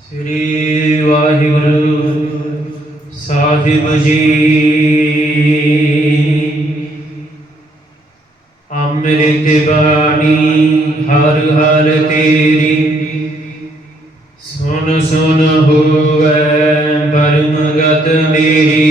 ਸ੍ਰੀ ਵਾਹਿਗੁਰੂ ਸਾਹਿਬ ਜੀ। ਅੰਮ੍ਰਿਤ ਬਾਣੀ ਹਰ ਹਰ ਤੇਰੀ। ਸੁਣ ਸੁਣ ਹੋਵੇ ਪਰਮਗਤ ਮੇਰੀ।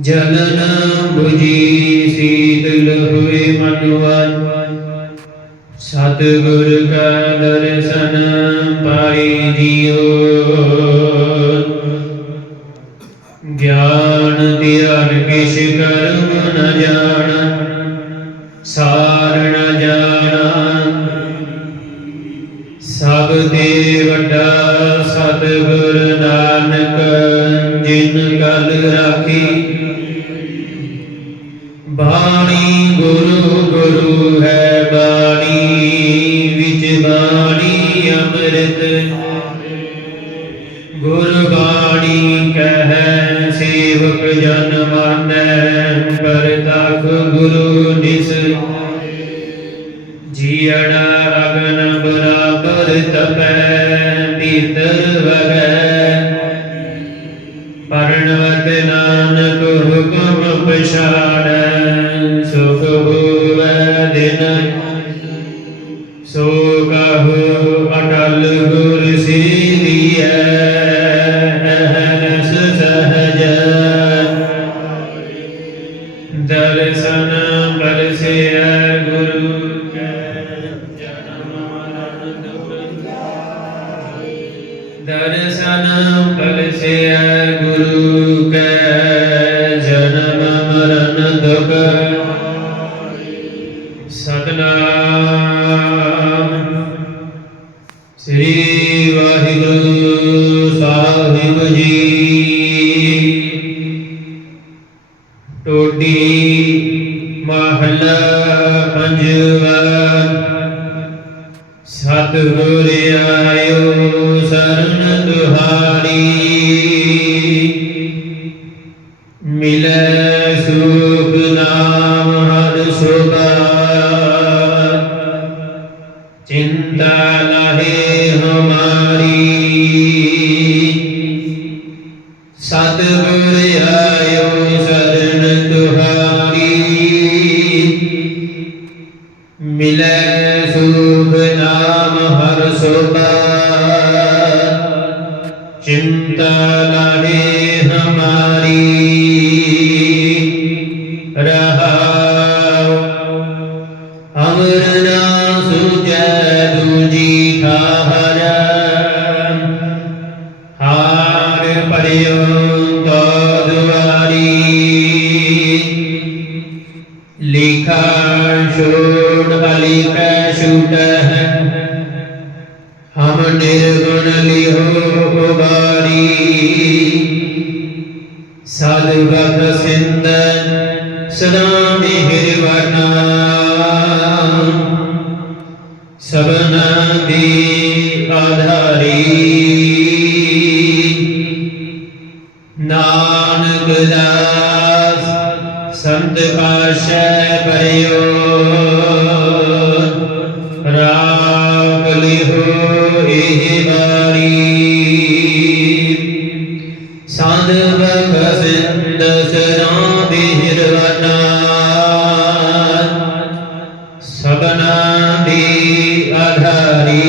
ਜਲਨ 부ਜੀ ਸੀਤਲ ਹੋਏ ਮਨਵਨ ਸਤਿਗੁਰ ਕਾ ਦਰਸ਼ਨ ਪਾਈ ਜੀਓ ਗਿਆਨ ਧਿਆਨ ਕਿਛ ਕਰਮ ਨ ਜਾਣ, ਸਾਰ ਨ ਜਾਣਾ। ਸਭ ਤੇ ਵੱਡਾ ਸਤਿਗੁਰ ਨਾਨਕ, ਜਿਨ ਕਲ ਰਾਖੀ ਜਨ ਮਾਨੈ ਪਰਤਖ ਗੁਰੂ ਨਿਸ ਜੀਅੜਾ ਅਗਨ ਬਰਾਬਰ ਤਪੈ ਭੀਤਰ ਵਗੈ ਦਰਸ਼ਨ ਬਰਸਿਐ ਗੁਰੂ ਕੈ ਦਰਸ਼ਨ ਬਰਸਿਐ ਗੁਰੂ ਕੈ, ਜਨਮ ਮਰਨ ਦੁਖ ਸਤਨਾਮ ਸ੍ਰੀ ਵਾਹਿਗੁਰੂ ਸਾਹਿਬ ਜੀ। ਛੋਟੀ ਮਹਲਾ ਪੰਜਵਾ। ਸਤਿਗੁਰ ਆਇਓ ਸਰਨ ਚਿੰਤਾ ਲਾਹੇ ਹਮਾਰੀ चिंता लहे हमारी रहा अमर ना सुजय दूजी ठाहर हार परियो तो दुआरी लिखा शोड़ अली का शूट है ਨਿਰਗੁਣ ਲਿਹੋ ਉਬਾਰੀ ਸਦ ਭਗਤ ਸਿੰਧ ਸਦਾ ਮਿਹਰ ਸਭਨਾ ਦੀ ਆਧਾਰੀ ਨਾਨਕ ਦਾਸ ਸੰਤ ਆਸ਼ੈ ਪਰਿਓ ਰਾਗ ਲਿਹੋ ਇਹ ਬਾਰੀ ਸਾਧ ਬਖਸ ਦਸਨਾ ਬਿਹਰਵਨਾ ਸਬਨਾ ਦੀ ਆਧਾਰੀ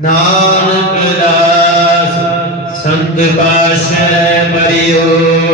ਨਾਨਕ ਦਾਸ ਸੰਤ ਪਾਸ਼ੈ ਪਰਿਓ